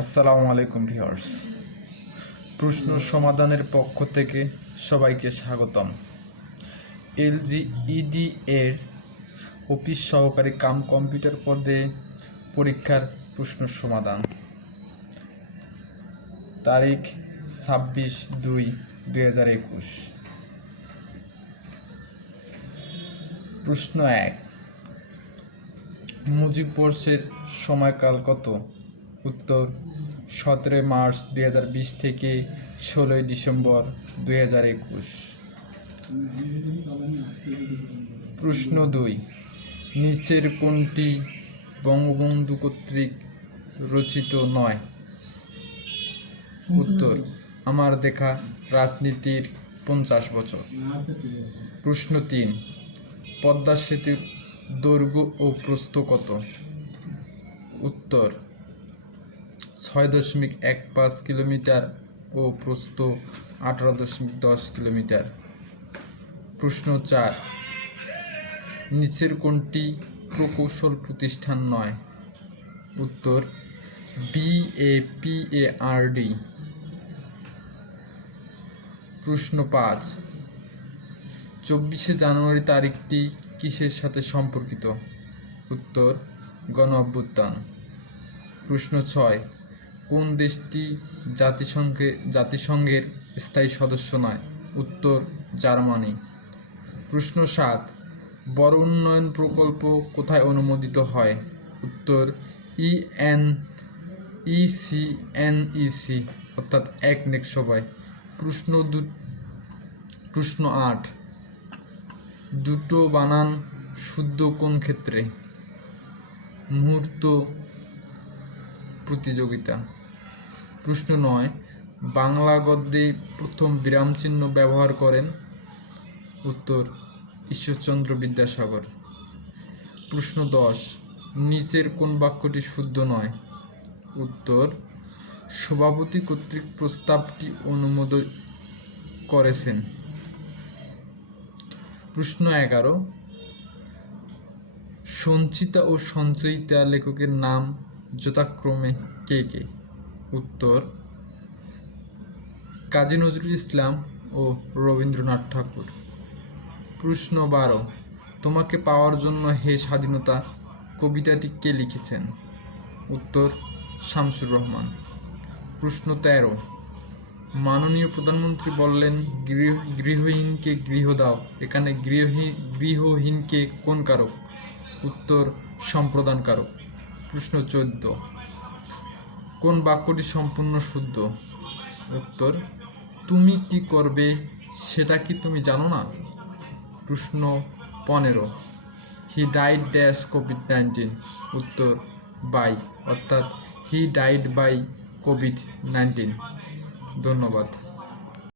আসসালামু আলাইকুম ভিউয়ার্স। প্রশ্ন সমাধানের পক্ষ থেকে সবাইকে স্বাগতম। এলজিইডি এর অফিস সহকারী কাম কম্পিউটার পদে পরীক্ষার প্রশ্ন সমাধান। তারিখ 26/2/2021। প্রশ্ন 1, মুজিববর্ষের সময়কাল কত? উত্তর 17 মার্চ 2020 থেকে 16 ডিসেম্বর 2021। প্রশ্ন 2, নিচের কোনটি বঙ্গবন্ধু কর্তৃক রচিত নয়? উত্তর আমার দেখা রাজনীতির 50 বছর। প্রশ্ন 3, পদ্মা সেতুর দৈর্ঘ্য ও প্রস্থ কত? উত্তর 6.15 কিলোমিটার ও প্রস্থ 18.10 কিলোমিটার। প্রশ্ন 4, নিচের কোনটি প্রকৌশল প্রতিষ্ঠান নয়? উত্তর BAPARD। প্রশ্ন 5, 24শে জানুয়ারি তারিখটি কিসের সাথে সম্পর্কিত? উত্তর গণ-অভ্যুত্থান। প্রশ্ন 6, কোন দেশটি জাতিসংঘের স্থায়ী সদস্য নয়? উত্তর জার্মানি। প্রশ্ন 7, বড় উন্নয়ন প্রকল্প কোথায় অনুমোদিত হয়? উত্তর ECNEC অর্থাৎ একনেক সভায়। প্রশ্ন 8, দুটো বানান শুদ্ধ কোন ক্ষেত্রে? মুহূর্ত প্রতিযোগিতা। প্রশ্ন 9, বাংলা গদ্যে প্রথম বিরামচিহ্ন ব্যবহার করেন? উত্তর ঈশ্বরচন্দ্র বিদ্যাসাগর। প্রশ্ন 10, নিচের কোন বাক্যটি শুদ্ধ নয়? উত্তর সভাপতি কর্তৃক প্রস্তাবটি অনুমোদন করেছেন। প্রশ্ন 11, সঞ্চিতা ও সঞ্চয়িতা লেখকের নাম যথাক্রমে কে কে? উত্তর কাজী নজরুল ইসলাম ও রবীন্দ্রনাথ ঠাকুর। প্রশ্ন 12, তোমাকে পাওয়ার জন্য হে স্বাধীনতা কবিতাটি কে লিখেছেন? উত্তর শামসুর রহমান। প্রশ্ন 13, মাননীয় প্রধানমন্ত্রী বললেন গৃহহীনকে গৃহ দাও, এখানে গৃহহীনকে কোন কারক? উত্তর সম্প্রদান কারক। প্রশ্ন 14, কোন বাক্যটি সম্পূর্ণ শুদ্ধ? উত্তর তুমি কি করবে সেটা কি তুমি জানো না? প্রশ্ন 15, হি ডাইড ড্যাশ COVID-19। উত্তর বাই অর্থাৎ হি ডাইড বাই COVID-19। ধন্যবাদ।